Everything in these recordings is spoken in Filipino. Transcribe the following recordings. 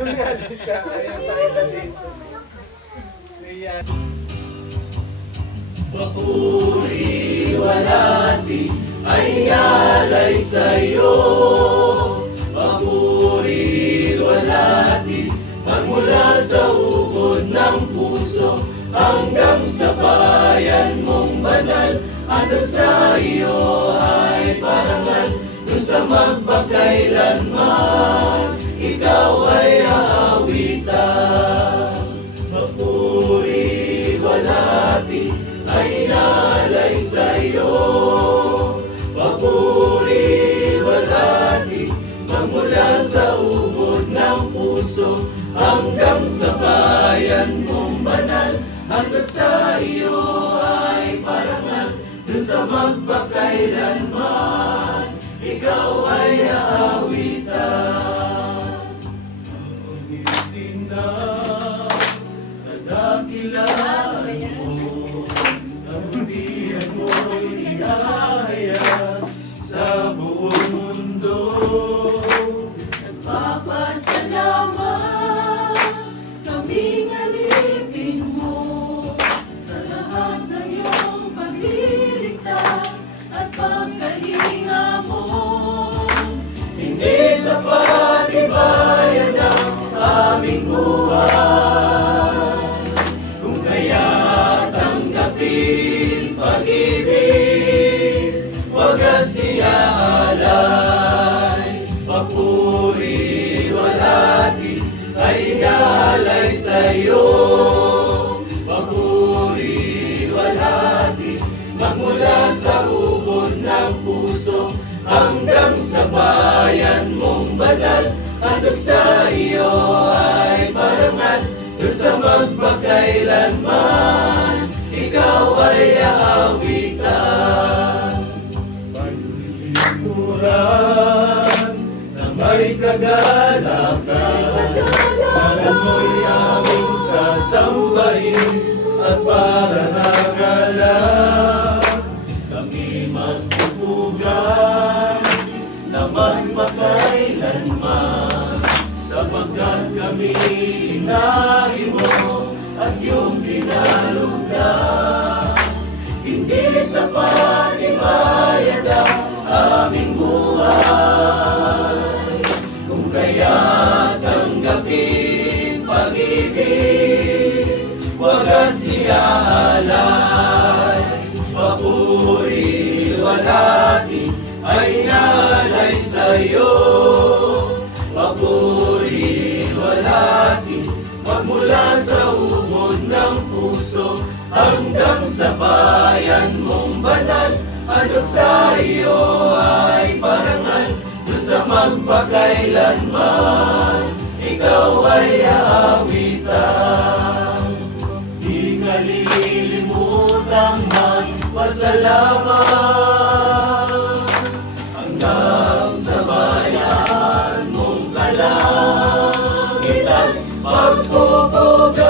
Ayan, pakita dito. Ayan. Papuri walati ay alay sa'yo. Papuri walati magmula sa ubod ng puso hanggang sa bayan mong banal. Ano sa iyo ay parangal, kung sa magpakailanman ikaw ay aawitan. Papuri walati ay inalay sa'yo. Papuri walati magmula sa ubod ng puso hanggang sa bayan mong banal. Hanggang sa iyo ay parangal, dun sa magpakailanman ikaw ay aawitan. Ang hiling na nadakilaan mo, ang diyan mo'y ihahayag sa buong mundo. Nagpapasalamat kaming alipin mo sa lahat ng iyong pagliligtas at pagkalinga mo. Hindi sa patibayan ng aming buhay, kung kaya tanggapin pag-ibig, wagas iaalay. Papuri walati ay inalay sa'yo. Papuri walati magmula sa ubod ng puso hanggang sa bayan mong banal. Handog sa iyo ay parangal, dun sa magpakailanman ikaw ay aawitan. Paglilingkuran na may kagalakan, alam mo'y aming sasambahin at para nagalang kami magpupugan naman makailanman, sapagkat kami inahin mo at iyong kinalugdan. Hindi sa patibayan ang aming buhay, kung kaya tanggapin pag-ibig, wagas iaalay. Papuri walati ay inalay sa'yo. Papuri walati magmula sa ubod ng puso hanggang sa bayan mong banal. Ano sa iyo ay parangal, dun sa magpakailanman ikaw ay aawitan. Di kalilimutang magpasalamat hanggang sa bayan mong kalangitan magpupugay.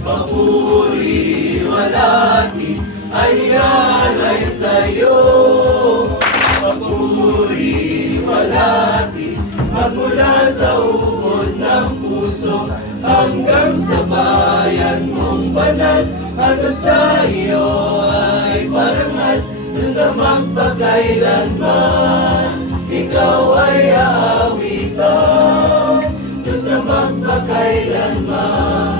Papuri walati ay inalay sa'yo. Papuri walati magmula sa ubod ng puso hanggang sa bayan mong banal. Ano sa iyo ay parangal, dun sa magpakailanman ikaw ay aawitan. Dun sa magpakailanman